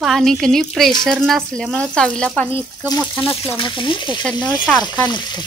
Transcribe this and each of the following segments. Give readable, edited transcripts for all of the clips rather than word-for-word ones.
पाणी कनी प्रेशर नसल्यामुळे चावीला पाणी इतकं मोठं नसल्यामुळे कनी त्याचा नळ सारखा निघतो.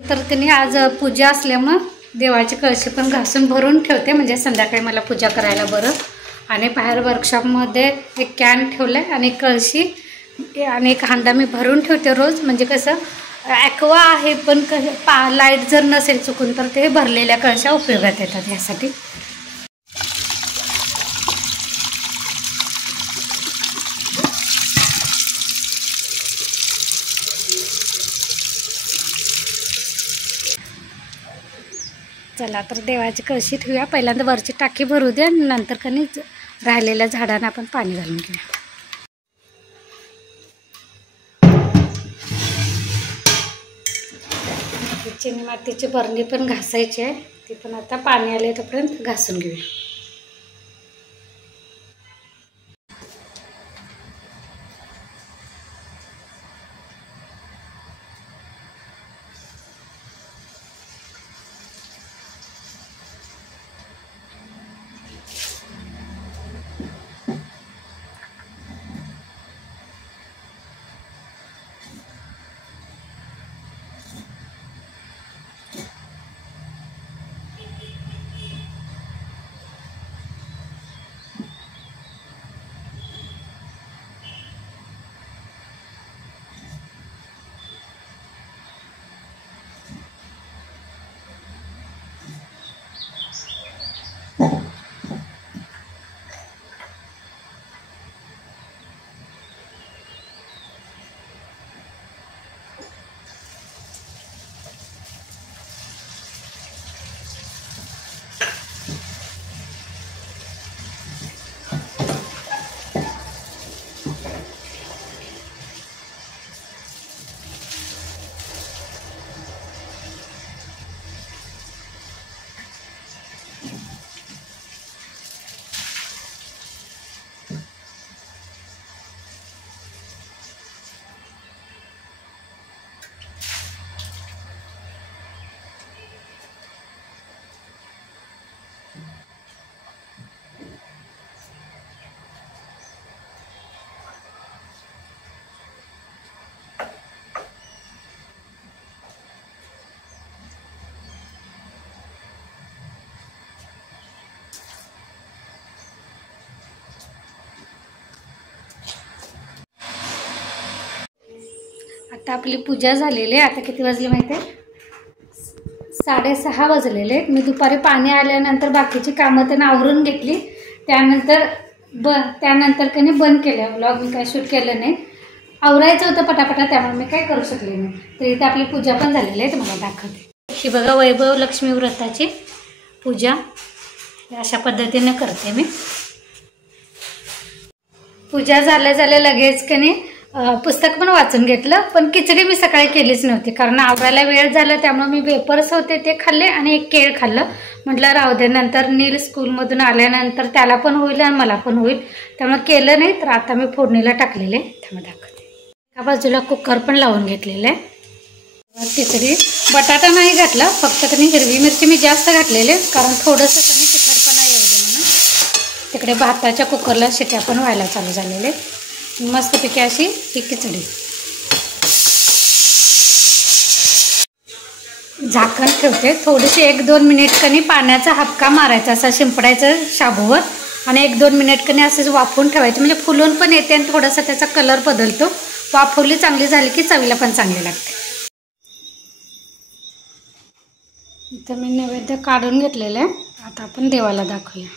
तर त्यांनी आज पूजा असल्यामुळे देवाची कळशी पण घासून भरून ठेवते, म्हणजे संध्याकाळी मला पूजा करायला बरं. आणि बाहेर वर्कशॉपमध्ये एक कॅन ठेवलं आहे आणि कळशी आणि एक हांडा मी भरून ठेवते रोज. म्हणजे कसं ॲक्वा आहे पण लाईट जर नसेल चुकून तर ते भरलेल्या कळशा उपयोगात येतात ह्यासाठी. चला तर देवाची कळशी ठेवूया. पहिल्यांदा वरची टाकी भरू द्या, नंतर कणी राहिलेल्या झाडांना आपण पाणी घालून घेऊया. चिनी मातीची बरणी पण घासायची आहे, ती पण आता पाणी आले तोपर्यंत घासून घेऊया. आता आपली पूजा झालेली आहे. आता किती वाजले माहिती आहे? 6:30 वाजलेले आहेत. मी दुपारी पाणी आल्यानंतर बाकीची कामं त्यांना आवरून घेतली. त्यानंतर कधी बंद केलं व्लॉग. मी काय शूट केलं नाही, आवरायचं होतं पटापटा, त्यामुळे मी काय करू शकले नाही. तर इथे आपली पूजा पण झालेली आहे, तुम्हाला दाखवते. ही बघा वैभव लक्ष्मी व्रताची पूजा अशा पद्धतीने करते मी. पूजा झाल्या लगेच कधी पुस्तक पण वाचून घेतलं, पण खिचडी मी सकाळी केलीच नव्हती कारण आवरायला वेळ झाला. त्यामुळे मी वेपर्स होते ते खाल्ले आणि एक केळ खाल्लं. म्हटलं राहू दे, नंतर नील स्कूलमधून आल्यानंतर त्याला पण होईल आणि मला पण होईल, त्यामुळे केलं नाही. तर आता मी फोडणीला टाकलेले त्यामुळे दाखवते. एका बाजूला कुकर पण लावून घेतलेलं आहे. खिचडी बटाटा नाही घातला, फक्त कधी हिरवी मिरची मी जास्त घातलेले कारण थोडंसं कधी तिखटपणा येऊ दे म्हणून. तिकडे भाताच्या कुकरला शिट्या पण व्हायला चालू झालेले. मस्तपैकी अशी ही खिचडी. झाकण ठेवते. थोडीशी 1-2 मिनिट कणी पाण्याचा हापका मारायचा, असा शिंपडायचं शाबूवर आणि 1-2 मिनिट कणी असंच वाफवून ठेवायचं. म्हणजे फुलून पण येते आणि थोडासा त्याचा कलर बदलतो. वाफवली चांगली झाली की चवीला पण चांगली लागते. इथं मी नैवेद्य काढून घेतलेलं आहे. आता आपण देवाला दाखवूया.